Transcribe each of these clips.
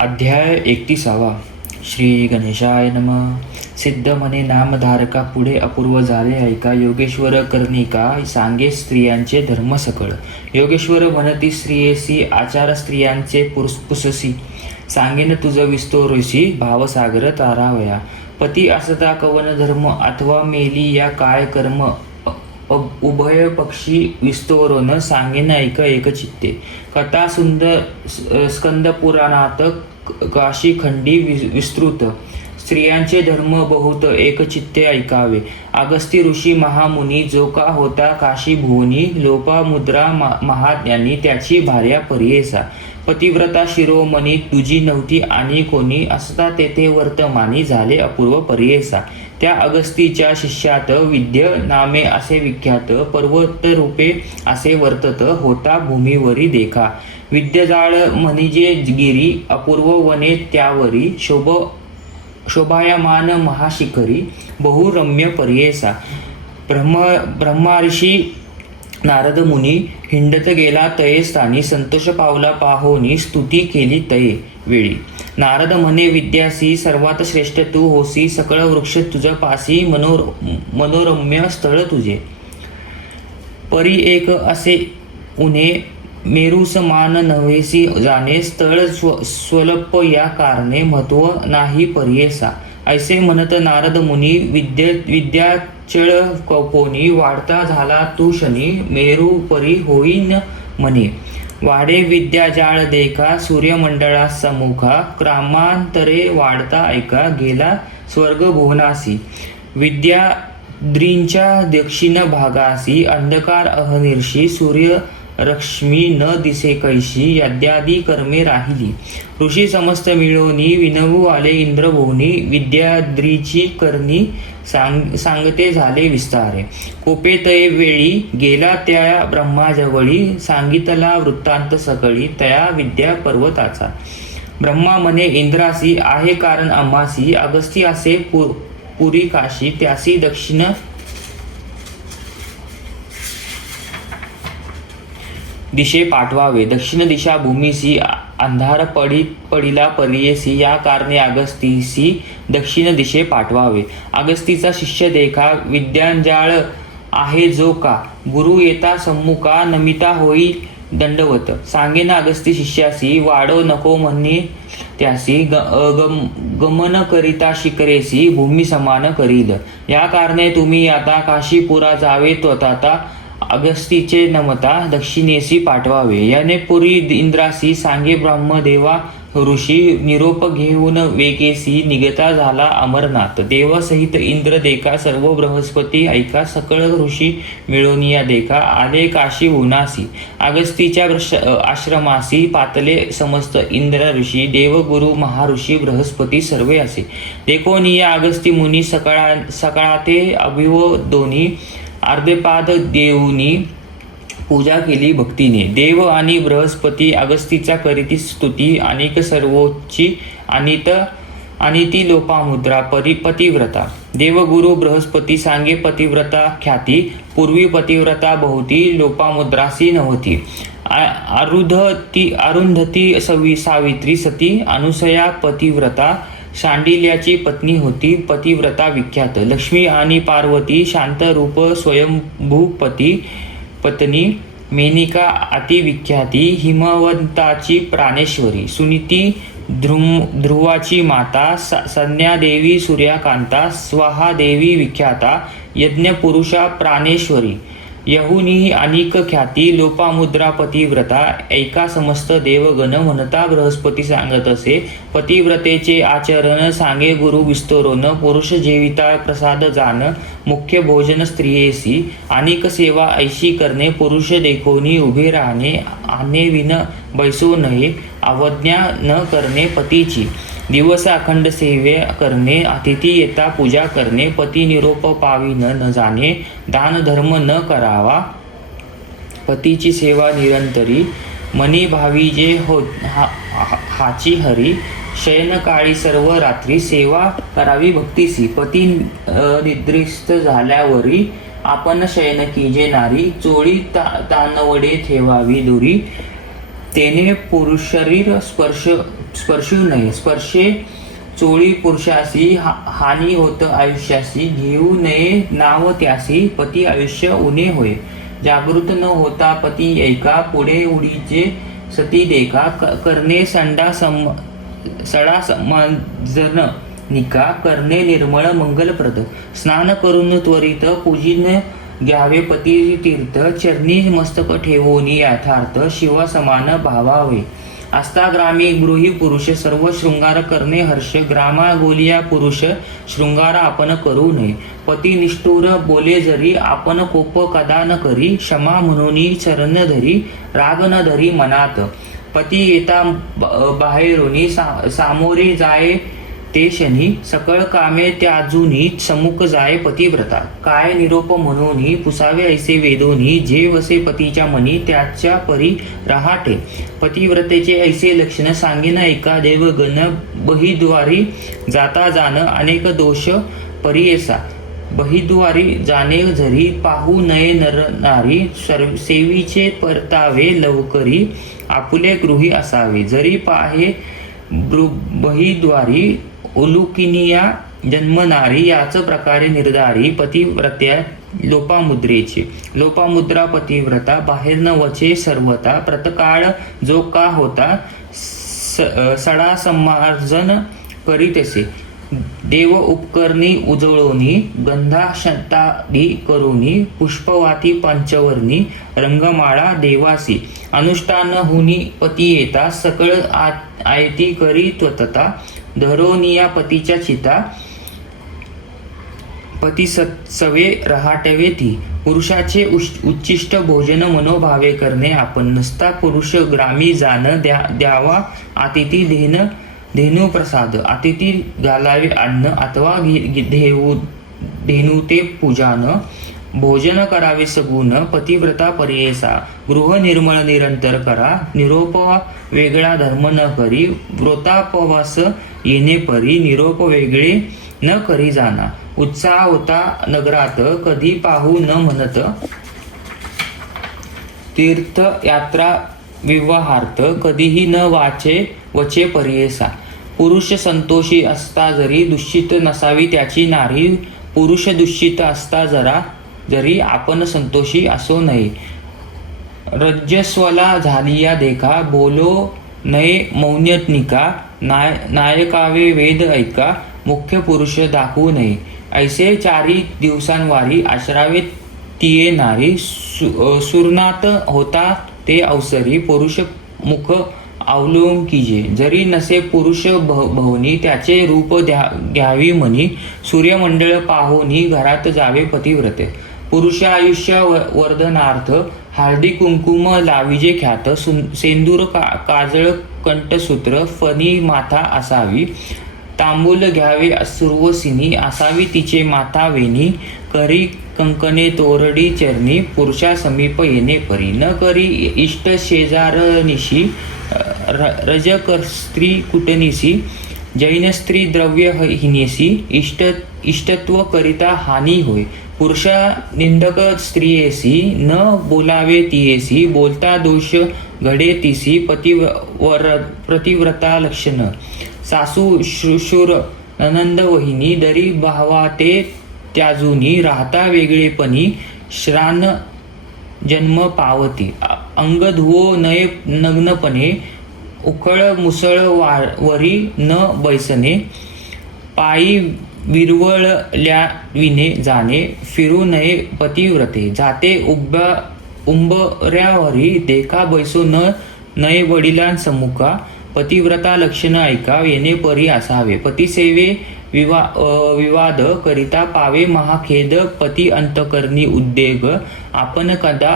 अध्याय 31. श्री गणेशाय नमः. सिद्ध म्हणे नामधारका पुढे अपूर्व झाले ऐका. योगेश्वर कर्णिका सांगे स्त्रियांचे धर्म सकळ. योगेश्वर म्हणती स्त्रियेसी आचार स्त्रियांचे पुससी. सांगेन तुझ विस्तोरसी भावसागर तारावया. पती असता कवन धर्म अथवा मेली या काय कर्म. उभय पक्षी विस्तोरण सांगेन ऐक एकचित्ते. कथा सुंदर स्कंद पुराणात काशीखंडी विस्तृत. स्त्रियांचे धर्म बहुत एकचित्ते ऐकावे. अगस्ती ऋषी महामुनी जो का होता काशी भुवनी. लोपामुद्रा महाज्ञानी त्याची भार्या पर्येसा. पतिव्रता शिरोमणी तुझी नव्हती आणि कोणी असता तेथे वर्तमानी झाले अपूर्व पर्येसा. त्या अगस्तीच्या शिष्यात विद्य नामे असे विख्यात. पर्वत रूपे असे वर्तत होता भूमीवरी देखा. विद्यजाळ म्हणजे गिरी अपूर्व वने त्यावरी. शोभायमान महाशिखरी बहुरम्य पर्येसा. ब्रह्मर्षी नारद मुनी हिंडत गेला तये स्थानी. संतोष पावला पाहोनी स्तुती केली तये वेळी. नारद म्हणे विद्यासी सर्वात श्रेष्ठ तू होसी. सकळ वृक्ष तुझ पासी मनोरम्य स्थळ तुझे. परी एक असे उन्हे मेरू समान नव्हेसी जाणे. स्थळ स्वल्प या कारणे महत्व नाही पर्येसा. ऐसे म्हणत नारद मुनी विद्याचळ कौपोनी. वाढता झाला तू शनी मेरू परी होईन म्हणे. वाढे विद्याजाळ देखा सूर्यमंडळा समुखा. क्रामांतरे वाढता ऐका गेला स्वर्ग भुवनासी. विद्याद्रींच्या दक्षिण भागासी. अंधकार अहनिर्षी सूर्य रश्मी न दिसे कैशी. यद्यादी कर्मे राहिली. ऋषी समस्त मिळवणी विनवू आले इंद्रभुवनी. विद्याद्रीची करणी सांगते झाले विस्तारे. कोपेतये वेळी गेला त्या ब्रह्माजवळी. सांगितला वृत्तांत सकळी तया विद्या पर्वताचा. ब्रह्मा म्हणे इंद्रासी आहे कारण आम्हासी. अगस्ती असे पुरी काशी त्यासी दक्षिण दिशे पाठवावे. दक्षिण दिशा भूमीसी अंधार पडिला पर्येसी. या कारणे अगस्तीसी दक्षिण दिशे पाठवावे. अगस्तीचा शिष्य देखा विद्यांजाळ आहे जो का. गुरु येता सम्मुखा नमिता होई दंडवत. सांगेन अगस्ती शिष्यासी वाढो नको म्हणे त्यासी. गमन करिता शिकरेसी भूमी समान करील. या कारणे तुम्ही आता काशीपुरा जावे त्वता. अगस्तीचे नमता दक्षिणेसी पाठवावे. याने पुरी इंद्रासी सांगे ब्रह्मदेवा ऋषी. निरोप घेऊन वेगेसी निगता झाला अमरनाथ. देवसहित इंद्र देखा सर्व बृहस्पती ऐका. सकळ ऋषी मिळवनिया देखा आले काशी भुवनासी. अगस्तीच्या आश्रमासी पातले समस्त इंद्र ऋषी. देवगुरु महाऋषी बृहस्पती सर्वे असे. देखोनिया अगस्ती मुनी सकाळाते अभिव दोन्ही. अर्धेपाद देऊनी पूजा केली भक्तीने. देव आणि बृहस्पती अगस्तीचा करीती स्तुती. अनेक सर्वोच्ची अनिती लोपामुद्रा पतिव्रता. देवगुरु बृहस्पती सांगे पतिव्रता ख्याती. पूर्वी पतिव्रता बहुती लोपामुद्रासी नव्हती. अरुंधती सावित्री सती. अनुसया पतिव्रता शांडिल्याची पत्नी होती. पतिव्रता विख्यात. लक्ष्मी आणि पार्वती शांत रूप स्वयंभू पत्नी. मेनिका अतिविख्याती. हिमवंताची प्राणेश्वरी. सुनीती ध्रुवाची माता. संज्ञादेवी सूर्यकांता. स्वाहादेवी विख्याता. यज्ञपुरुषा प्राणेश्वरी. यहुनी अनेक ख्याती. लोपामुद्रा पतिव्रता. ऐका समस्त देवगण म्हणता बृहस्पती सांगत असे. पतिव्रतेचे आचरण सांगे गुरु विस्तोरण. पुरुष जेविता प्रसाद जाण. मुख्य भोजन स्त्रियेसी. अनेक सेवा ऐशी करणे. पुरुष देखोनी उभे राहणे. आने विन बैसो नये. अवज्ञा न करणे पतीची. दिवस अखंड सेवे करणे. अतिथी येता पूजा करणे. पती निरोप पाविन न जाणे. दान धर्म न करावा. पतीची सेवा निरंतरी. मनी भावी जे हो हाची हरी. शयनकाळी सर्व रात्री सेवा करावी भक्तीसी. पती निद्रिस्त झाल्यावरी आपण शयन कीजे नारी. चोळी तानवडे ठेवावी दुरी. तेने पुरुषशरीर स्पर्शू नये. स्पर्शे चोळी पुरुषासी हानी होत आयुष्यासी. घेऊ नये नाव त्यासी पती आयुष्य उणे होय. जागृत न होता पती ऐका. पुढे उडीचे सती देखा. करणे सडा समाजन निका. करणे निर्मळ मंगलप्रद. स्नान करून त्वरित पूजिन घ्यावे पती तीर्थ. चरणी मस्तक ठेवून यथार्थ. शिव समान भावावे. आस्था ग्रामी गृही पुरुष. सर्व शृंगार करणे हर्ष. ग्रामा गोलिया पुरुष शृंगार आपण करू नये. पती निष्ठुर बोले जरी. आपण कोप कदा न करी. क्षमा म्हणून चरण धरी. राग न धरी मनात. पती येता बाहेरुनी. सामोरे जाय ते शनी. सकळ कामे त्याजूनी. समुख जाय पतिव्रता. काय निरोप म्हणून पुसावे ऐसे वेदोनी. जे वसे पतीच्या मनी त्याच्या परी रहाटे. पतिव्रतेचे ऐसे लक्षण सांगेन ऐका देवगण. बहिद्वारी जाता जाण अनेक दोष परियेसा. बहिद्वारी जाणे झरी. पाहू नये नर नारी. सेवीचे परतावे लवकरी. आपुले गृही असावे. जरी पाहे बहिद्वारी उलुकिनिया जन्मनारी. याच प्रकारे निर्धारी पतिव्रत्या लोपामुद्रेची. लोपामुद्रा पतिव्रता. बाहेर न वचे सर्वता. प्रतकाळ जो का होता सडा समार्जन करीतसे. देव उपकरणी उजळोनी. गंधाक्षतादी करोनी. पुष्पवाती पंचवर्णी. रंगमाळा देवासी. अनुष्ठान हुनी पती येता. सकळ आयती करी त्वतता. धरोनिया पतीच्या चिता. पती सवे रहाटवे ती. पुरुषाचे उच्चिष्ट भोजन मनोभावे करणे आपण. नसता पुरुष ग्रामी जाण. द्यावा अतिथी धेनू प्रसाद. अतिथी घालावे अन्न अथवा धेनू ते पूजान. भोजन करावे सगुण. पतिव्रता पर्येसा. गृह निर्मळ निरंतर करा. निरोप वेगळा धर्म न करी. व्रतापवास येणे परी. निरोप वेगळे न करी जाणा. उत्साह होता नगरात. कधी पाहू न म्हणत. तीर्थ यात्रा विवाहार्थ. कधीही न वचे पर्येसा. पुरुष संतोषी असता जरी. दूषित नसावी त्याची नारी. पुरुष दूषित असता जरी आपण संतोषी असो नये. रजस्वला झालिया देखा. बोलो नये मौन्यनिका. नायकावे वेद ऐका. मुख्य पुरुष दाखवू नये. ऐसे 4 दिवसांवारी आश्रावे तिये नारी. सुरनात होता ते अवसरी. पुरुष मुख अवलोकिजे. जरी नसे पुरुष भवनी. त्याचे रूप घ्यावी मनी. सूर्यमंडळ पाहोनी घरात जावे पतिव्रते. पुरुष आयुष्य वर्धनार्थ. हळदी कुंकुम लाविजे ख्यात. सेंदूर काजळ कंठसूत्र. फणी माथा असावी. तांबूल घ्यावे सुर्वसिनी. असावी तिचे माथा वेणी. करी कंकणे तोरडी चरणी. पुरुषा समीप येणे परी. न करी इष्ट शेजारनिशी. रजक स्त्री कुटनिसी. जैन स्त्री द्रव्य हिनेसी. इष्टत्व करिता हानी होय. पुरुषा निंदक स्त्रियेसी. न बोलावे तियेसी. बोलता दोष घडे तिसी. प्रतिव्रता लक्षण. सासू शूर ननंद वहिनी. दरी भावाते त्याजूनी. राहता वेगळेपणी. श्रान जन्म पावती. अंग धुवो नये नग्नपणे. उखळ मुसळ वरी न बैसणे. पायी विरवळल्या विने जाणे. फिरू नये पतिव्रते. जाते उंबऱ्यावरी. देखा बैसो नये वडिलांसमुखा. पतिव्रता लक्षण ऐका. येणे परी असावे. पतिसेवे विवाद करिता पावे महाखेद. पती अंतकरणी उद्योग आपण कदा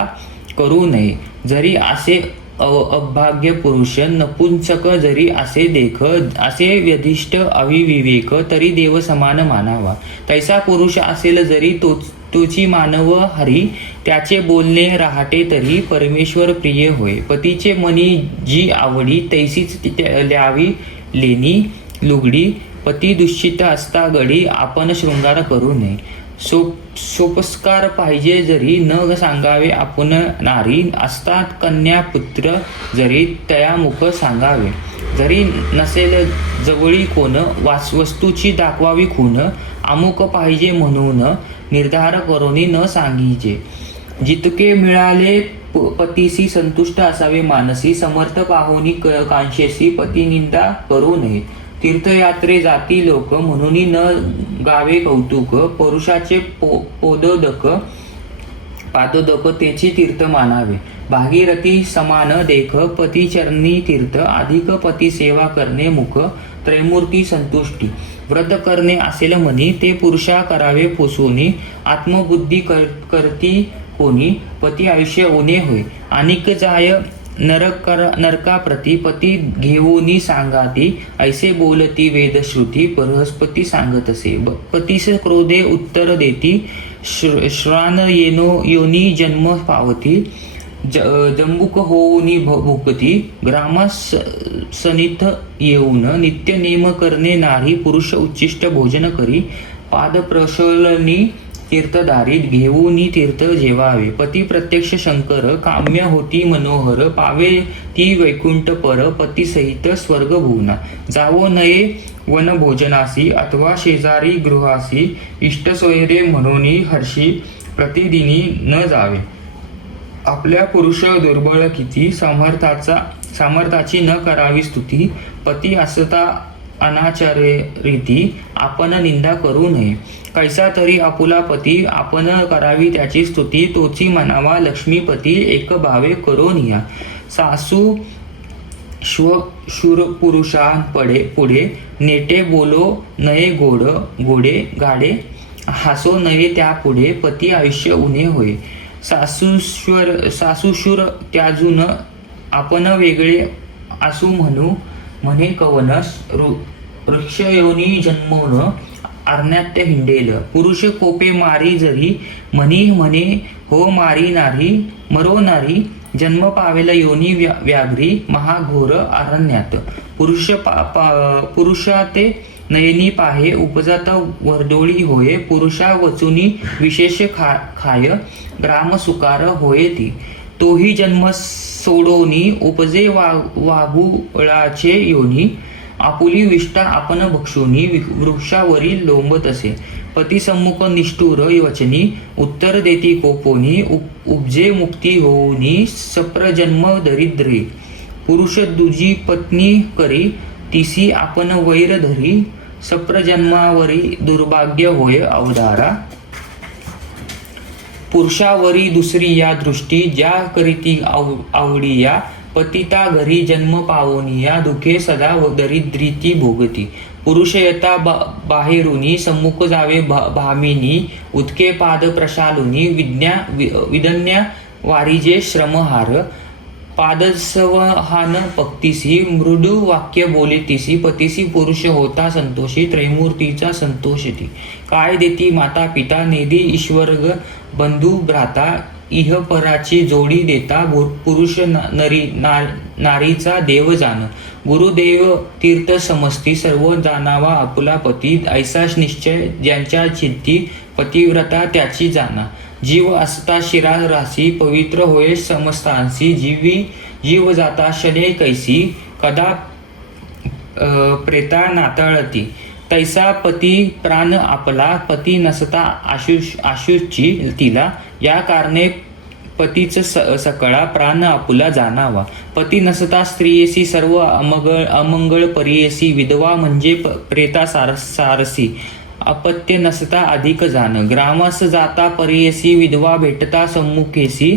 करू नये. जरी असे अभाग्य पुरुष नपुंसक जरी असे देख. असे व्यधिष्ठ अविविवेक तरी देव समान मानावा. तैसा पुरुष असेल जरी तोची मानव हरी. त्याचे बोलणे रहाटे तरी परमेश्वर प्रिय होय. पतीचे मनी जी आवडी तैसीच ल्यावी लेणी लुगडी. पती दुश्चित असता गडी आपण शृंगार करू नये. सोपस्कार पाहिजे जरी न सांगावे आपण नारी असतात कन्या पुत्र जरी तया मुख सांगावे जरी नसेल जवळी कोण वस्तूची दाखवावी खून अमुक पाहिजे म्हणून निर्धार करोनी न सांगीजे जितके मिळाले पतीसी संतुष्ट असावे मानसी समर्थ पाहुनी कांशेसी पतिनिंदा करू नये तीर्थयात्रे जाती लोक म्हणून न गावे कौतुक पुरुषाचे पादोदक तेची तीर्थ मानावे भागीरथी समान देख पती चरणी तीर्थ अधिक पती सेवा करणे मुख त्रैमूर्ती संतुष्टी व्रत करणे असेल म्हणी ते पुरुषा करावे पोसोनी आत्मबुद्धी करती कोणी पती आयुष्य ओने होय अनिक जाय नरका प्रति पती घेऊनी सांगाती ऐसे बोलती वेदश्रुती बृहस्पती सांगत असे पतीस क्रोधे उत्तर देती श्रान योनी जन्म पावती जंबुक होऊनी भुकती ग्रामास सनिथ येऊन नित्य नेम करणे नारी पुरुष उच्चिष्ट भोजन करी पाद प्रशोलनी तीर्थधारी घेऊनी तीर्थ जेवावे पती प्रत्यक्ष शंकर काम्य होती मनोहर पावे ती वैकुंठ पर पती सहित स्वर्ग भुवना जावो नये वन भोजनासी अथवा शेजारी गृहासी इष्ट सोयरे म्हणून हर्षी प्रतिदिनी न जावे आपल्या पुरुष दुर्बळ किती सामर्थाची न करावी स्तुती पती असता अनाचारी आपण निंदा करू नये कैसा तरी आपुला पती आपण करावी त्याची स्तुती तोची म्हणावा लक्ष्मीपती एक भावे करोनिया सासू शूर पुरुषा पुढे नेटे बोलो नये गोडे गाडे हासो नये त्या पुढे पती आयुष्य उणे होय सासूशूर त्याजून आपण वेगळे असू म्हणे कवन वृक्ष योनी जन्मोन अर्ण्यात्य हिंडेल पुरुष कोपे मारी जरी म्हणे हो मारी नारी मरो नारी जन्म पावेल योनी व्याघ्री महाघोर अरण्यात पुरुषाते नयनी पाहे उपजात वर्दोळी होय पुरुषा वचुनी विशेष खाय ग्राम सुकार होय ती तोही जन्म सोडोनी उपजे वाघुळाचे योनी आपुली विष्टा आपण भक्षुनी वृक्षावरील लोंबत असे पती सम्मुख निष्ठुर वचनी उत्तर देती कोपोनी उपजे मुक्ती होऊनी सप्रजन्म दरिद्री पुरुष दुजी पत्नी करी तिसी आपण वैर धरी सप्रजन्मावरी दुर्भाग्य होय अवधारा पुरुषावरी दुसरी या दृष्टी ज्या करीती आवडिया पतिता घरी जन्म पावनिया दुखे सदा दरिद्रीती भोगती पुरुष यता बाहेरुनी सम्मुख जावे भामिनी उतके पाद प्रशालुनी विदन्या वारिजे श्रमहार पादसवहान पक्तीसी मृदू वाक्य बोलेतीसी पतीसी पुरुष होता संतोषी त्रैमूर्तीचा संतोषती काय देती माता पिता नेदी ईश्वर्ग बंधू भ्राता इह पराची जोडी देता पुरुष नारीचा देव जाण गुरुदेव तीर्थ समस्ती सर्व जाणावा आपुला पती ऐसा निश्चय ज्यांच्या चित्ती पतिव्रता त्याची जाणा जीव असता शिरा राशी पवित्र होय समस्तांसी जीव जाता शने कैसी कदा प्रेता नाताळती तैसा पती प्राण आपला पती नसता आशुची तिला या कारणे पतीच सकळा प्राण आपुला जाणावा पती नसता स्त्रियेसी सर्व अमंगळ परियेसी विधवा म्हणजे प्रेता सारसी अपत्य नसता अधिक जाण ग्रामास जाता परियेसी विधवा भेटता सम्मुखेसी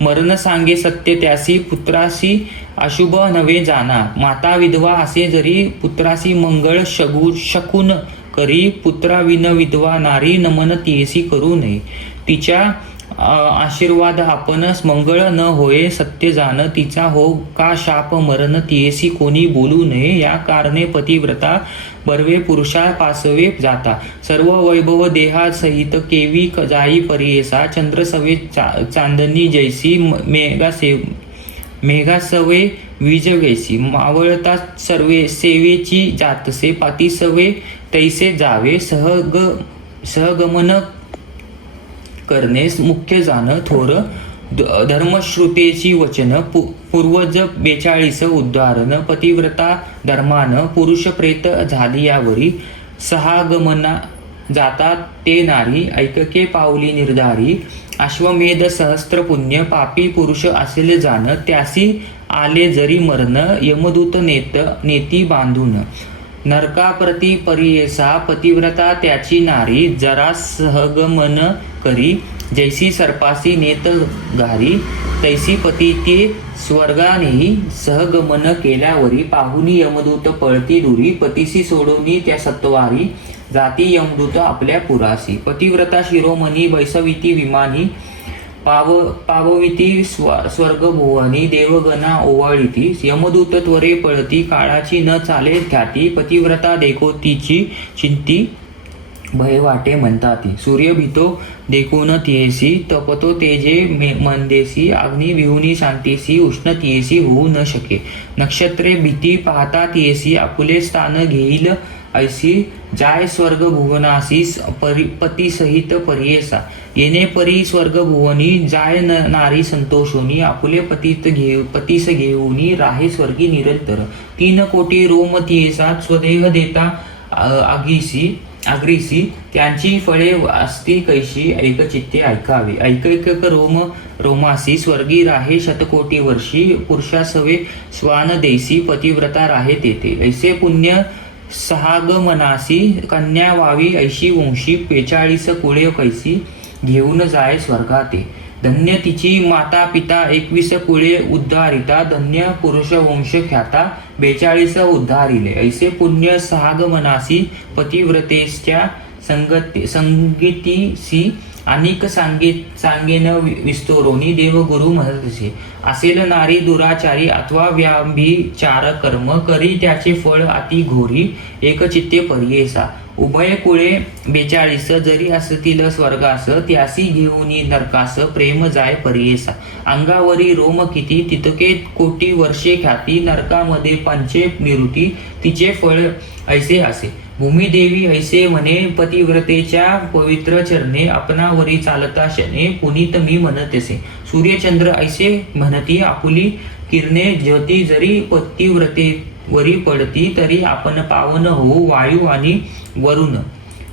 मरण सांगे सत्य त्यासी पुत्रासी अशुभ नवे जाना माता विधवा असे जरी पुत्रासी मंगळ शकून करी पुत्राविन विधवा नारी नमन तियेसी करू नये तिच्या आशीर्वाद आपणच मंगळ न होय सत्य जाण तिचा हो का शाप मरण तियेसी कोणी बोलू नये या कारणे पतिव्रता बर्वे पुरुषा पासवे जाता सर्व वैभव देहा सहित केवी जाई परियेसा चंद्र सवे चांदनी जैसी मेघा सवे वीज वैसी मावळता सर्वे सेवेची जातसे पाती सवे तैसे जावे सहगमन करणे मुख्य जाण थोर धर्मश्रुतेची वचन पूर्वज 42 उदाहरण पतिव्रता धर्मान पुरुष प्रेत झालियावरी सहागमना जातात ते नारी ऐकके पावली निर्धारी अश्वमेध सहस्त्र पुण्य पापी पुरुष असेल जाण त्यासी आले जरी मरण यमदूत नेती बांधून नरकाप्रती परियेसा पतिव्रता त्याची नारी जरा सहगमन करी जैसी सर्पासी नेत घारी तैसी पती ते स्वर्गानेही सहगमन केल्यावरी पाहुनी यमदूत पळती दुरी पतीसी सोडोनी त्या सत्वारी जाती यमदूत आपल्या पुरासी पतिव्रता शिरोमणी वैसविती विमानी पावविती स्वर्गभुवनी देवगणा ओवाळीती यमदूत त्वरे पळती काळाची न चाले ख्याती पतिव्रता देखोतीची चिंती भय वाटे म्हणताती सूर्य भीतो देखून तियेसी तपतो तेजे मंदेसी अग्नी विहुनी शांतीसी उष्ण तियेसी होऊ न शके नक्षत्रे भीती पाहता तियेसी आपुले स्थान घेईल ऐसी जाय स्वर्ग भुवनासी पती सहित परियेसा येणे परी स्वर्ग भुवनी जाय नारी संतोषोनी आपुले पतीस घेऊनी राहे स्वर्गी निरंतर 3 कोटी रोम तियेसा स्वदेह देता आग्रीसी त्यांची फळे असती कैशी ऐकचित्ते ऐकावे ऐकैक रोमासी स्वर्गी राहे शतकोटी वर्षी पुरुषासवे स्वान देसी पतिव्रता राहे तेथे ऐसे पुण्य सहागमनासी कन्या वावी ऐशी वंशी 42 कुळे कैसी घेऊन जाय स्वर्गाते धन्य तिची माता पिता 21 कुळे उद्धारिता धन्य पुरुष वंश ख्याता 42 उद्धारिले ऐसे पुण्य सहागमनासी पतिव्रतेच्या संगीतीसी अनेक सांगेन विस्तोरोनी देवगुरु म्हणतसे असेल नारी दुराचारी अथवा व्याभिचार कर्म करी त्याचे फळ अति घोरी एकचित्ते परियेसा उभय कुळे 42 जरी असतील स्वर्गास त्यासी घेऊनी नरकास प्रेम जाय परियेसा अंगावरी रोम किती तितके कोटी वर्षे ख्याती नरकामध्ये पंचे निवृत्ती तिचे फळ ऐसे असे भूमिदेवी ऐसे म्हणे पतिव्रतेच्या पवित्र चरणे आपणावरी चालता शने पुनीत मी म्हणतसे सूर्यचंद्र ऐसे म्हणती आपुली किरणे ज्योती जरी पतिव्रतेवरी पडती तरी आपण पावन होऊ वायू आणि वरुण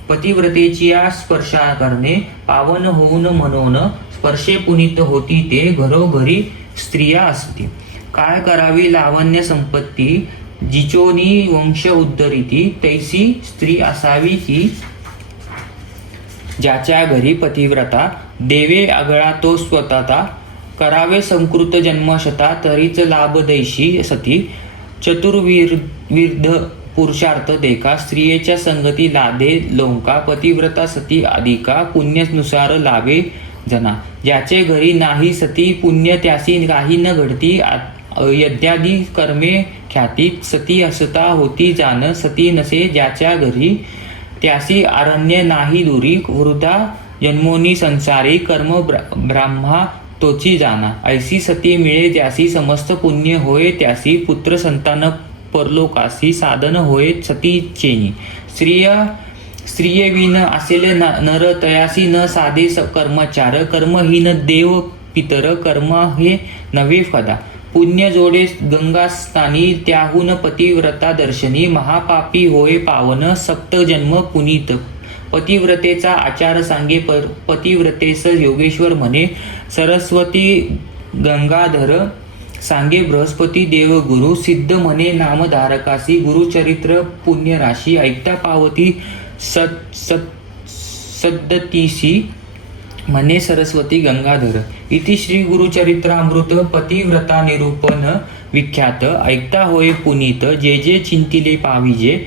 पतिव्रतेची स्पर्शा करणे पावन होऊन म्हणून स्पर्शे पुनीत होती ते घरोघरी स्त्रिया असती काय करावी लावण्य संपत्ती जिचोनी वंश उद्धरिती तैसी स्त्री असावी की ज्याच्या घरी पतिव्रता देवे आगळा तो स्वतःता करावे संकृत जन्मशता तरीच लाभ दैशी सती चतुर्विध पुरुषार्थ देखा स्त्रियेच्या संगती लादे लोंका पतिव्रता सती अधिका पुण्यानुसार लाभे जना ज्याचे घरी नाही सती पुण्य त्यासी काही न घडती यज्ञादी कर्मे ख्याती सती असता होती जाण सती नसे ज्याच्या घरी त्यासी अरण्य नाही दुरी वृद्धा जन्मोनी संसारी कर्म ब्राह्मा तोची जाना ऐसी सती मिळे त्यासी समस्त पुण्य होय त्यासी पुत्र संतान परलोकासी साधन होय सती चेनी स्त्रियेविन असेल नर तयासी न साधे कर्मचार कर्महीन देव पितर कर्म हे नवे फदा पुण्य जोडे गंगास्थानी त्याहून पतिव्रता दर्शनी महापापी होय पावन सप्त जन्म पुनीत पतिव्रतेचा आचार सांगे पतिव्रतेस योगेश्वर म्हणे सरस्वती गंगाधर सांगे बृहस्पती देव गुरु सिद्ध म्हणे नामधारकासी गुरुचरित्र पुण्य राशी ऐकता पावती सद्दतीसी म्हणे सरस्वती गंगाधर इति श्री गुरुचरित्रामृत पतिव्रता निरूपण विख्यात ऐकता होय पुनीत जे जे चिंतिले पाविजे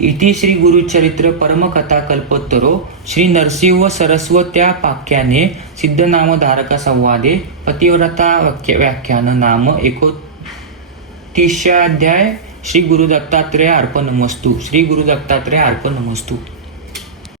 इति श्री गुरुचरित्र परमकथा कल्पोत्तरो श्री नरसिंह सरस्वत्या पाख्याने सिद्धनामधारका संवादे पतिव्रता व्याख्यान नाम 31 अध्याय श्री गुरु दत्तात्रेय अर्पणमस्तु श्री गुरु दत्तात्रेय अर्पणमस्तु।